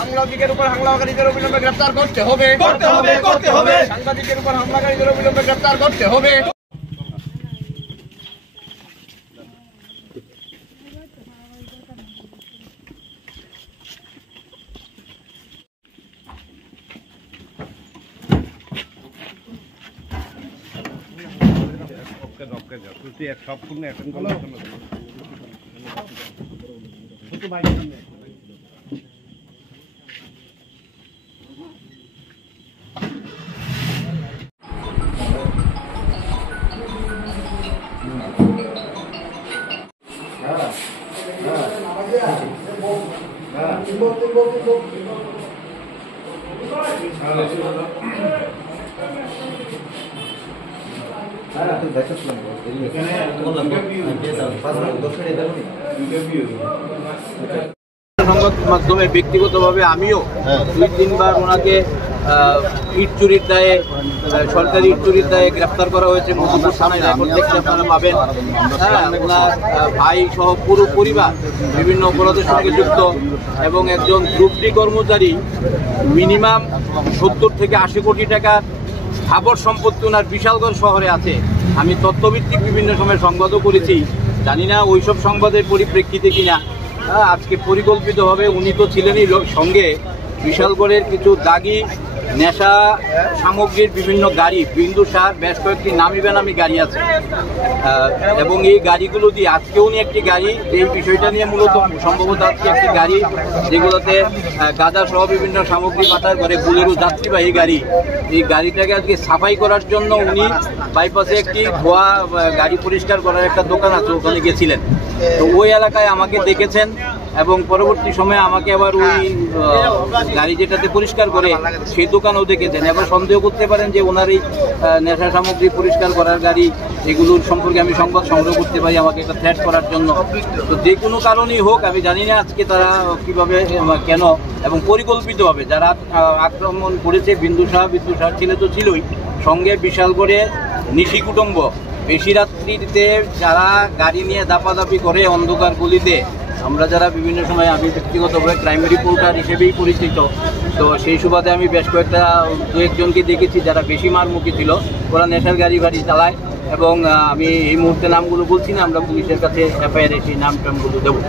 সাংবাদিকের উপর হামলাকারীদের অবিলম্বে গ্রেফতার করতে হবে। সাংবাদিকের উপর হামলাকারীদের অবিলম্বে গ্রেফতার করতে হবে। সম্পূর্ণ এখন সংবাদ মাধ্যমে ব্যক্তিগতভাবে আমিও 2-3 বার ওনাকে ইট চুরির দায়ে, সরকারি ইট চুরির দায়ে গ্রেপ্তার করা হয়েছে। মধুপুর থানায় রেকর্ড দেখতে আপনারা পাবেন। ওনার ভাই সহ পুরো পরিবার বিভিন্ন অপরাধের সঙ্গে যুক্ত এবং একজন গ্রুপ ডি কর্মচারী মিনিমাম 70 থেকে 80 কোটি টাকার স্থাবর সম্পত্তি ওনার বিশালগড় শহরে আছে। আমি তথ্যভিত্তিক বিভিন্ন সময় সংবাদও করেছি, জানি না ওইসব সংবাদের পরিপ্রেক্ষিতে কিনা আজকে পরিকল্পিতভাবে উনি তো ছিলেনই সঙ্গে বিশালগড়ের কিছু দাগি নেশা সামগ্রীর বিভিন্ন গাড়ি, বিন্দুসার বেশ কয়েকটি নামি বেনামি গাড়ি আছে এবং এই গাড়িগুলো দিয়ে আজকে উনি একটি গাড়ি, এই বিষয়টা নিয়ে মূলত সম্ভবত আজকে একটি গাড়ি যেগুলোতে গাঁজা সহ বিভিন্ন সামগ্রী পাচার করে বুলেরো যাত্রীবাহী গাড়ি, এই গাড়িটাকে আজকে সাফাই করার জন্য উনি বাইপাসে একটি ধোয়া গাড়ি পরিষ্কার করার একটা দোকান আছে, ওখানে গেছিলেন। তো ওই এলাকায় আমাকে দেখেছেন এবং পরবর্তী সময়ে আমাকে আবার ওই গাড়ি যেটাতে পরিষ্কার করে সেই দোকানেও দেখেছেন। এবার সন্দেহ করতে পারেন যে ওনার এই নেশা সামগ্রী পরিষ্কার করার গাড়ি এগুলোর সম্পর্কে আমি সংবাদ সংগ্রহ করতে পারি আমাকে একটা থ্রেট করার জন্য। তো যে কোনো কারণেই হোক, আমি জানি না আজকে তারা কিভাবে কেন এবং পরিকল্পিতভাবে যারা আক্রমণ করেছে, বিন্দুসার ছেলে তো ছিলই, সঙ্গে বিশালগড়ে নিশি কুটুম্ব বেশি রাত্রিতে যারা গাড়ি নিয়ে দাপাদাপি করে অন্ধকার গলিতে, আমরা যারা বিভিন্ন সময়, আমি ব্যক্তিগতভাবে ক্রাইম রিপোর্টার হিসেবেই পরিচিত, তো সেই সুবাদে আমি বেশ কয়েকটা 2-1 জনকে দেখেছি যারা বেশি মারমুখী ছিল, ওরা নেশার গাড়ি চালায় এবং আমি এই মুহূর্তে নামগুলো বলছি না, আমরা পুলিশের কাছে এফআইআর সেই নাম টামগুলো দেবো।